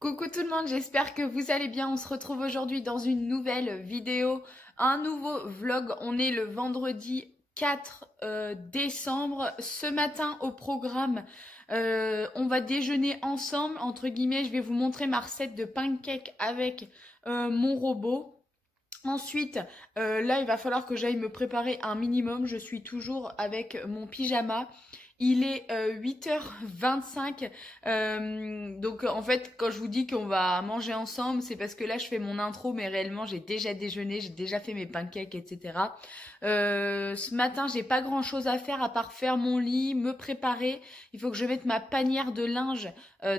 Coucou tout le monde, j'espère que vous allez bien. On se retrouve aujourd'hui dans une nouvelle vidéo, un nouveau vlog. On est le vendredi 4 décembre. Ce matin au programme, on va déjeuner ensemble, entre guillemets. Je vais vous montrer ma recette de pancakes avec mon robot. Ensuite, là, il va falloir que j'aille me préparer un minimum. Je suis toujours avec mon pyjama. Il est 8h25. Donc, en fait, quand je vous dis qu'on va manger ensemble, c'est parce que là, je fais mon intro, mais réellement, j'ai déjà déjeuné, j'ai déjà fait mes pancakes, etc. Ce matin, j'ai pas grand-chose à faire à part faire mon lit, me préparer. Il faut que je mette ma panière de linge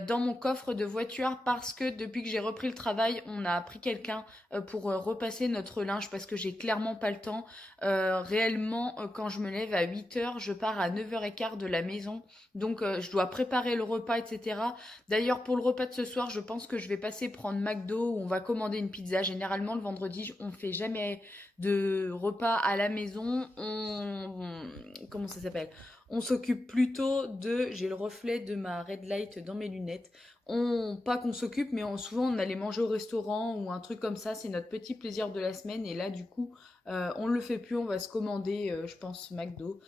dans mon coffre de voiture parce que depuis que j'ai repris le travail, on a pris quelqu'un pour repasser notre linge parce que j'ai clairement pas le temps. Réellement, quand je me lève à 8h, je pars à 9h15 de la maison. Donc, je dois préparer le repas, etc. D'ailleurs, pour le repas de ce soir, je pense que je vais passer prendre McDo ou on va commander une pizza. Généralement, le vendredi, on fait jamais de repas à la maison. Comment ça s'appelle? On s'occupe plutôt de... J'ai le reflet de ma red light dans mes lunettes. Pas qu'on s'occupe, mais souvent on allait manger au restaurant ou un truc comme ça. C'est notre petit plaisir de la semaine. Et là, du coup, on ne le fait plus. On va se commander, je pense, McDo.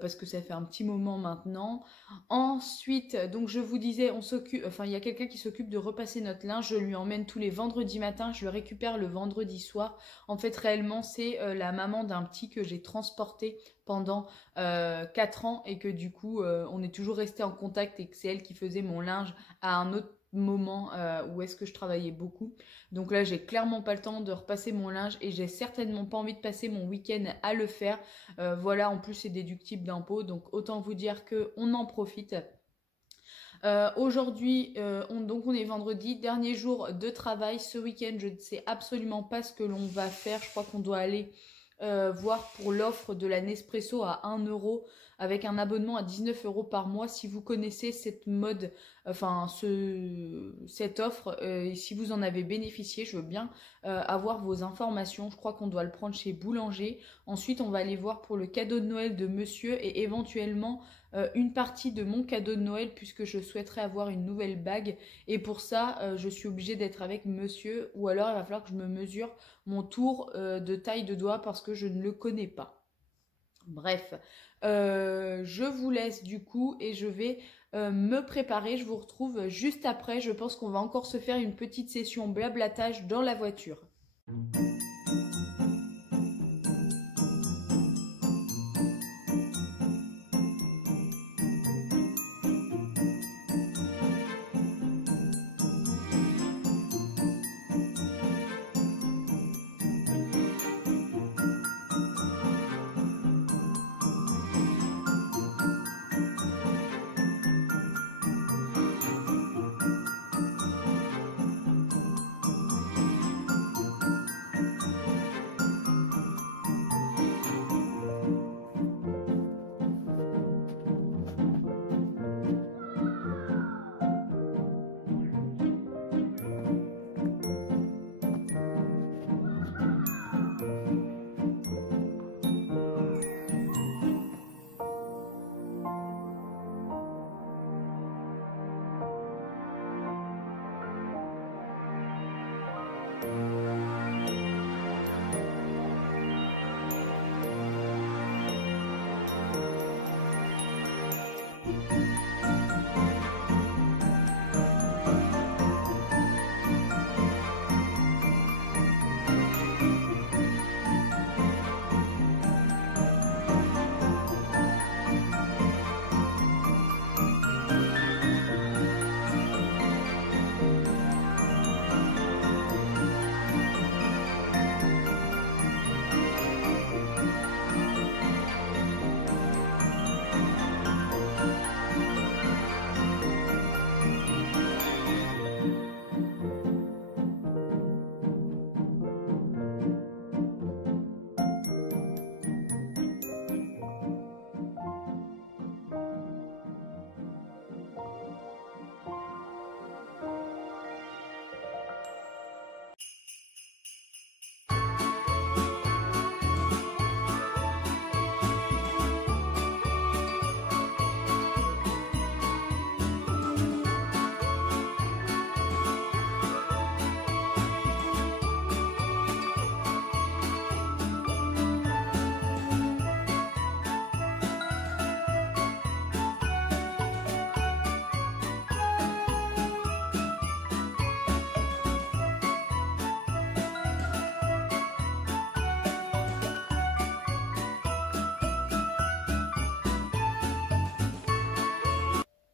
Parce que ça fait un petit moment maintenant. Ensuite, donc je vous disais, il y a quelqu'un qui s'occupe de repasser notre linge. Je lui emmène tous les vendredis matins. Je le récupère le vendredi soir. En fait, réellement, c'est la maman d'un petit que j'ai transporté pendant 4 ans et que du coup, on est toujours resté en contact et que c'est elle qui faisait mon linge à un autre moment où est-ce que je travaillais beaucoup. Donc là, j'ai clairement pas le temps de repasser mon linge et j'ai certainement pas envie de passer mon week-end à le faire. Voilà, en plus, c'est déductible d'impôts, donc autant vous dire qu'on en profite. Aujourd'hui, on est vendredi, dernier jour de travail. Ce week-end, je ne sais absolument pas ce que l'on va faire. Je crois qu'on doit aller voir pour l'offre de la Nespresso à 1 euro avec un abonnement à 19 euros par mois. Si vous connaissez cette mode, cette offre, et si vous en avez bénéficié, je veux bien avoir vos informations. Je crois qu'on doit le prendre chez Boulanger. Ensuite, on va aller voir pour le cadeau de Noël de monsieur et éventuellement une partie de mon cadeau de Noël puisque je souhaiterais avoir une nouvelle bague. Et pour ça, je suis obligée d'être avec monsieur ou alors il va falloir que je me mesure mon tour de taille de doigt parce que je ne le connais pas. Bref, je vous laisse du coup et je vais me préparer. Je vous retrouve juste après. Je pense qu'on va encore se faire une petite session blablatage dans la voiture.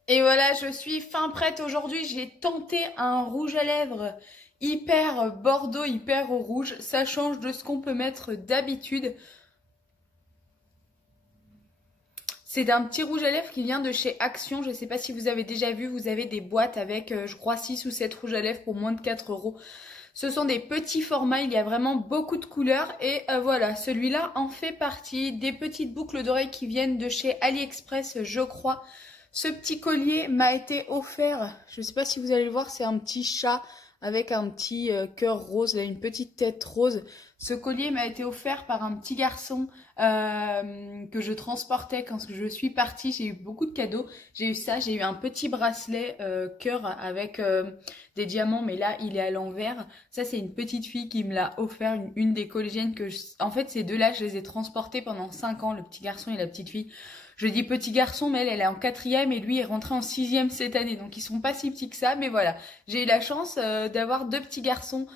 Et voilà, je suis fin prête aujourd'hui. J'ai tenté un rouge à lèvres hyper bordeaux, hyper rouge. Ça change de ce qu'on peut mettre d'habitude. C'est d'un petit rouge à lèvres qui vient de chez Action. Je ne sais pas si vous avez déjà vu, vous avez des boîtes avec, je crois, 6 ou 7 rouges à lèvres pour moins de 4 euros. Ce sont des petits formats, il y a vraiment beaucoup de couleurs. Et voilà, celui-là en fait partie. Des petites boucles d'oreilles qui viennent de chez AliExpress, je crois. Ce petit collier m'a été offert. Je ne sais pas si vous allez le voir, c'est un petit chat avec un petit cœur rose, là, une petite tête rose. Ce collier m'a été offert par un petit garçon que je transportais quand je suis partie. J'ai eu beaucoup de cadeaux. J'ai eu ça, j'ai eu un petit bracelet cœur avec des diamants, mais là il est à l'envers. Ça c'est une petite fille qui me l'a offert, une des collégiennes que en fait ces deux-là je les ai transportés pendant 5 ans, le petit garçon et la petite fille. Je dis petit garçon, mais elle est en 4e et lui est rentré en 6e cette année. Donc ils sont pas si petits que ça, mais voilà. J'ai eu la chance d'avoir deux petits garçons,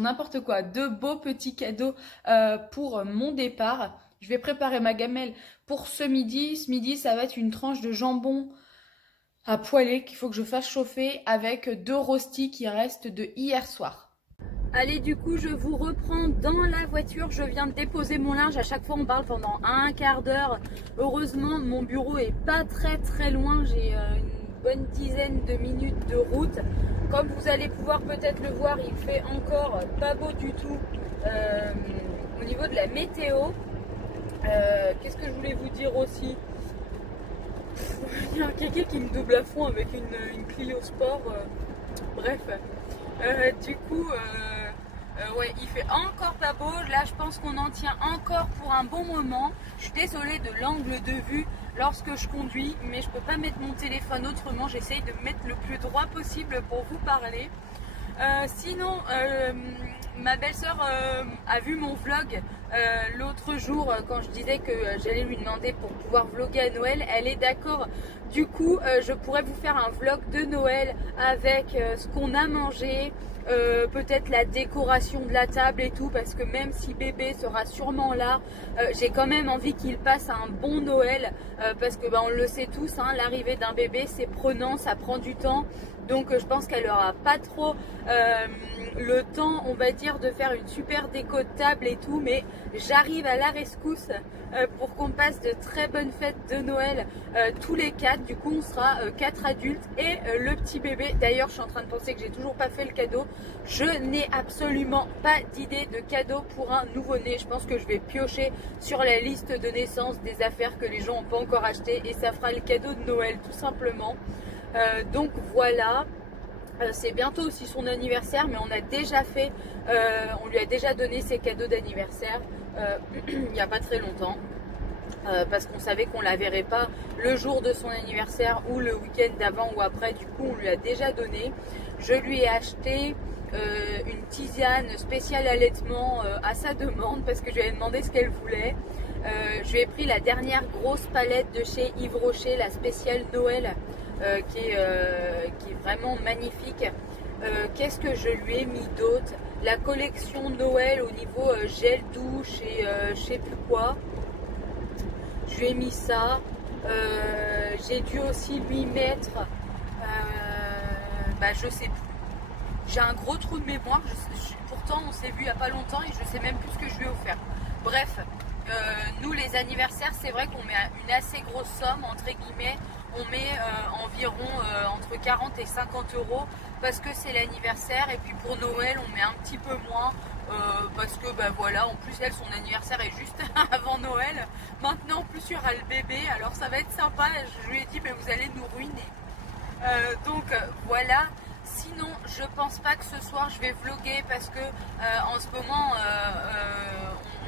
n'importe quoi, deux beaux petits cadeaux pour mon départ. Je vais préparer ma gamelle pour ce midi. Ce midi, ça va être une tranche de jambon à poêler qu'il faut que je fasse chauffer avec 2 rostis qui restent de hier soir. Allez, du coup, je vous reprends dans la voiture. Je viens de déposer mon linge. À chaque fois, on parle pendant un quart d'heure. Heureusement, mon bureau est pas très loin. J'ai une bonne dizaine de minutes de route. Comme vous allez pouvoir peut-être le voir, il fait encore pas beau du tout au niveau de la météo. Qu'est-ce que je voulais vous dire aussi? Il y a quelqu'un qui me double à fond avec une Clio Sport. Bref. Du coup, ouais, il fait encore pas beau. Là, je pense qu'on en tient encore pour un bon moment. Je suis désolée de l'angle de vue lorsque je conduis, mais je peux pas mettre mon téléphone autrement. J'essaye de me mettre le plus droit possible pour vous parler. Sinon, ma belle-sœur a vu mon vlog l'autre jour quand je disais que j'allais lui demander pour pouvoir vlogger à Noël. Elle est d'accord. Du coup, je pourrais vous faire un vlog de Noël avec ce qu'on a mangé, peut-être la décoration de la table et tout, parce que même si bébé sera sûrement là, j'ai quand même envie qu'il passe un bon Noël, parce que on le sait tous, hein, l'arrivée d'un bébé c'est prenant, ça prend du temps. Donc je pense qu'elle n'aura pas trop le temps, on va dire, de faire une super déco de table et tout, mais j'arrive à la rescousse pour qu'on passe de très bonnes fêtes de Noël tous les 4. Du coup on sera 4 adultes et le petit bébé. D'ailleurs je suis en train de penser que j'ai toujours pas fait le cadeau. Je n'ai absolument pas d'idée de cadeau pour un nouveau-né. Je pense que je vais piocher sur la liste de naissance des affaires que les gens n'ont pas encore achetées et ça fera le cadeau de Noël tout simplement. Donc voilà, c'est bientôt aussi son anniversaire, mais on a déjà fait, on lui a déjà donné ses cadeaux d'anniversaire il n'y a pas très longtemps, parce qu'on savait qu'on la verrait pas le jour de son anniversaire ou le week-end d'avant ou après. Du coup on lui a déjà donné. Je lui ai acheté une tisane spéciale allaitement à sa demande, parce que je lui ai demandé ce qu'elle voulait. Je lui ai pris la dernière grosse palette de chez Yves Rocher, la spéciale Noël, qui est vraiment magnifique. Qu'est-ce que je lui ai mis d'autre? La collection Noël au niveau gel douche et je sais plus quoi. Je lui ai mis ça. J'ai dû aussi lui mettre, je sais plus. J'ai un gros trou de mémoire. Pourtant, on s'est vu il n'y a pas longtemps et je sais même plus ce que je lui ai offert. Bref, nous les anniversaires, c'est vrai qu'on met une assez grosse somme, entre guillemets. On met environ entre 40 et 50 euros parce que c'est l'anniversaire, et puis pour Noël on met un petit peu moins parce que voilà, en plus elle, son anniversaire est juste avant Noël. Maintenant en plus il y aura le bébé, alors ça va être sympa. Je lui ai dit mais vous allez nous ruiner. Donc voilà. Sinon je pense pas que ce soir je vais vlogger parce que en ce moment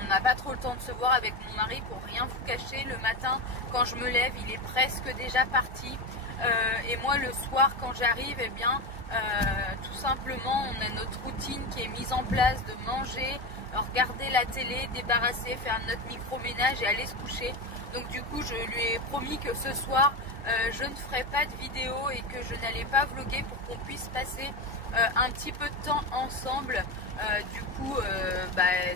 on n'a pas trop le temps de se voir avec mon mari. Pour rien vous cacher, le matin quand je me lève il est presque déjà parti, et moi le soir quand j'arrive, eh bien tout simplement on a notre routine qui est mise en place de manger, regarder la télé, débarrasser, faire notre micro-ménage et aller se coucher. Donc du coup je lui ai promis que ce soir je ne ferai pas de vidéo et que je n'allais pas vlogger pour qu'on puisse passer un petit peu de temps ensemble. Du coup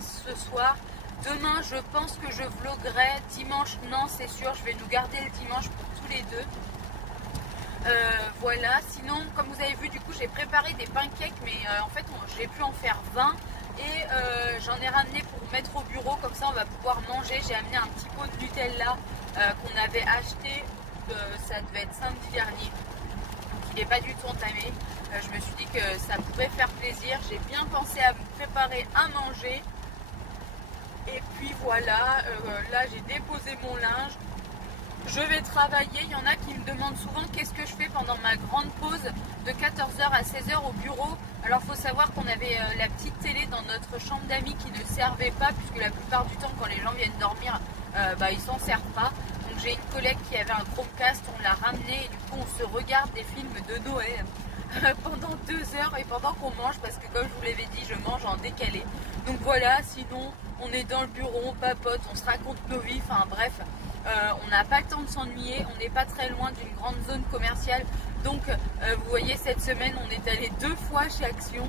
ce soir, demain je pense que je vloggerai. Dimanche non, c'est sûr, je vais nous garder le dimanche pour tous les deux. Voilà, sinon comme vous avez vu, du coup j'ai préparé des pancakes, mais en fait j'ai pu en faire 20 et j'en ai ramené pour mettre au bureau, comme ça on va pouvoir manger. J'ai amené un petit pot de Nutella qu'on avait acheté, ça devait être samedi dernier, donc il n'est pas du tout entamé. Je me suis dit que ça pourrait faire plaisir, j'ai bien pensé à me préparer à manger. Et puis voilà, là j'ai déposé mon linge. Je vais travailler. Il y en a qui me demandent souvent qu'est-ce que je fais pendant ma grande pause de 14h à 16h au bureau. Alors il faut savoir qu'on avait la petite télé dans notre chambre d'amis qui ne servait pas, puisque la plupart du temps quand les gens viennent dormir, ils s'en servent pas. Donc j'ai une collègue qui avait un Chromecast, on l'a ramené et du coup on se regarde des films de Noël pendant 2 heures et pendant qu'on mange, parce que comme je vous l'avais dit, je mange en décalé. Donc voilà, sinon on est dans le bureau, on papote, on se raconte nos vies, enfin bref. On n'a pas le temps de s'ennuyer, on n'est pas très loin d'une grande zone commerciale. Donc vous voyez, cette semaine on est allé 2 fois chez Action,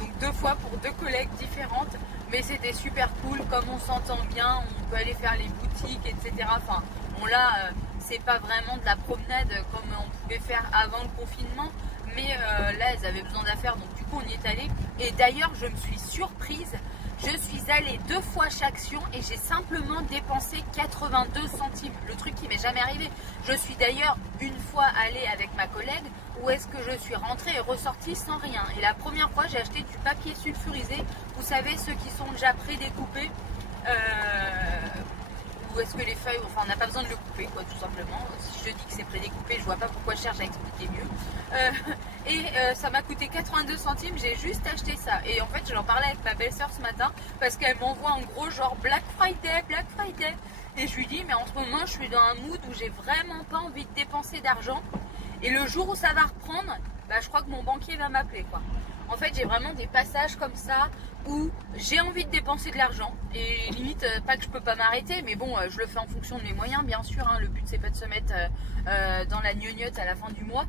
donc 2 fois pour 2 collègues différentes, mais c'était super cool, comme on s'entend bien, on peut aller faire les boutiques, etc. Enfin bon, là c'est pas vraiment de la promenade comme on pouvait faire avant le confinement, mais là elles avaient besoin d'affaires, donc du coup on y est allé. Et d'ailleurs je me suis surprise, je suis allée 2 fois chez Action et j'ai simplement dépensé 82 centimes. Le truc qui m'est jamais arrivé. Je suis d'ailleurs une fois allée avec ma collègue où est-ce que je suis rentrée et ressortie sans rien. Et la première fois, j'ai acheté du papier sulfurisé. Vous savez, ceux qui sont déjà prédécoupés. Où est-ce que les feuilles, enfin on n'a pas besoin de le couper quoi, tout simplement. Si je dis que c'est prédécoupé, je vois pas pourquoi je cherche à expliquer mieux. Ça m'a coûté 82 centimes, j'ai juste acheté ça. Et en fait j'en parlais avec ma belle-sœur ce matin, parce qu'elle m'envoie en gros genre Black Friday, Black Friday. Et je lui dis mais en ce moment je suis dans un mood où j'ai vraiment pas envie de dépenser d'argent. Et le jour où ça va reprendre, je crois que mon banquier va m'appeler quoi. En fait j'ai vraiment des passages comme ça où j'ai envie de dépenser de l'argent et limite pas que je peux pas m'arrêter, mais bon je le fais en fonction de mes moyens bien sûr, hein. Le but c'est pas de se mettre dans la gnognotte à la fin du mois,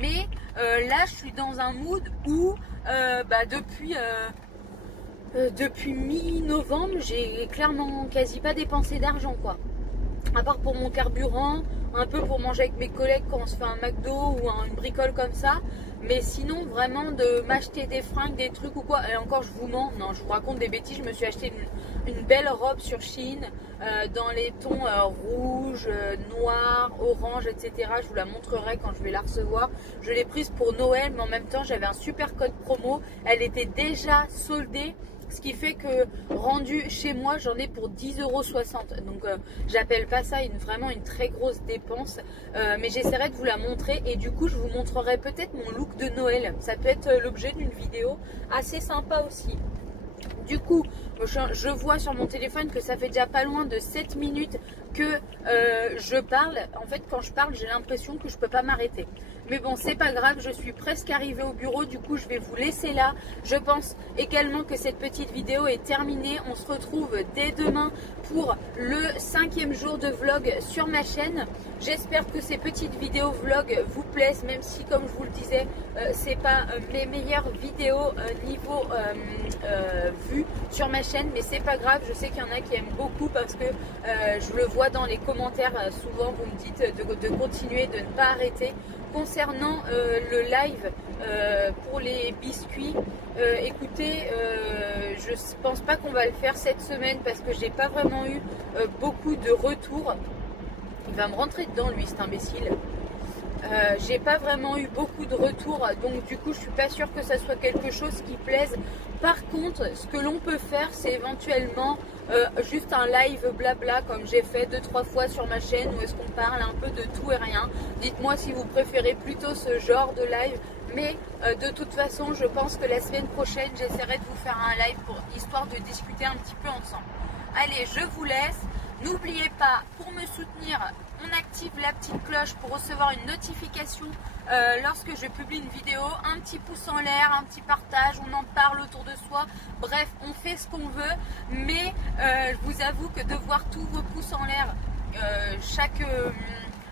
mais là je suis dans un mood où depuis mi-novembre j'ai clairement quasi pas dépensé d'argent quoi, à part pour mon carburant, un peu pour manger avec mes collègues quand on se fait un McDo ou une bricole comme ça. Mais sinon vraiment de m'acheter des fringues, des trucs ou quoi, et encore je vous mens, non je vous raconte des bêtises. Je me suis acheté une belle robe sur Shein dans les tons rouge, noir, orange, etc. Je vous la montrerai quand je vais la recevoir. Je l'ai prise pour Noël, mais en même temps j'avais un super code promo, elle était déjà soldée. Ce qui fait que rendu chez moi, j'en ai pour 10,60 €. Donc j'appelle pas ça vraiment une très grosse dépense. Mais j'essaierai de vous la montrer. Et du coup, je vous montrerai peut-être mon look de Noël. Ça peut être l'objet d'une vidéo assez sympa aussi. Du coup, je vois sur mon téléphone que ça fait déjà pas loin de 7 minutes que je parle. En fait, quand je parle, j'ai l'impression que je peux pas m'arrêter. Mais bon, c'est pas grave, je suis presque arrivée au bureau. Du coup, je vais vous laisser là. Je pense également que cette petite vidéo est terminée. On se retrouve dès demain pour le 5e jour de vlog sur ma chaîne. J'espère que ces petites vidéos vlog vous plaisent, même si, comme je vous le disais, c'est pas mes meilleures vidéos niveau vues sur ma chaîne, mais c'est pas grave. Je sais qu'il y en a qui aiment beaucoup parce que je le vois dans les commentaires. Souvent, vous me dites de continuer, de ne pas arrêter. Concernant le live pour les biscuits, écoutez, je pense pas qu'on va le faire cette semaine parce que j'ai pas vraiment eu beaucoup de retours. Il va me rentrer dedans lui, cet imbécile. J'ai pas vraiment eu beaucoup de retours, donc du coup je suis pas sûre que ça soit quelque chose qui plaise. Par contre, ce que l'on peut faire, c'est éventuellement juste un live blabla comme j'ai fait 2-3 fois sur ma chaîne, où est-ce qu'on parle un peu de tout et rien. Dites-moi si vous préférez plutôt ce genre de live, mais de toute façon je pense que la semaine prochaine j'essaierai de vous faire un live histoire de discuter un petit peu ensemble. Allez, je vous laisse. N'oubliez pas, pour me soutenir, on active la petite cloche pour recevoir une notification lorsque je publie une vidéo. Un petit pouce en l'air, un petit partage, on en parle autour de soi. Bref, on fait ce qu'on veut. Mais je vous avoue que de voir tous vos pouces en l'air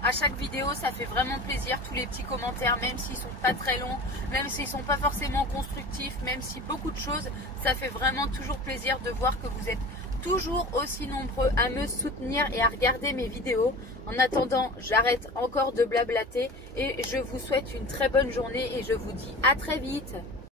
à chaque vidéo, ça fait vraiment plaisir. Tous les petits commentaires, même s'ils sont pas très longs, même s'ils sont pas forcément constructifs, même si beaucoup de choses, ça fait vraiment toujours plaisir de voir que vous êtes toujours aussi nombreux à me soutenir et à regarder mes vidéos. En attendant, j'arrête encore de blablater et je vous souhaite une très bonne journée et je vous dis à très vite.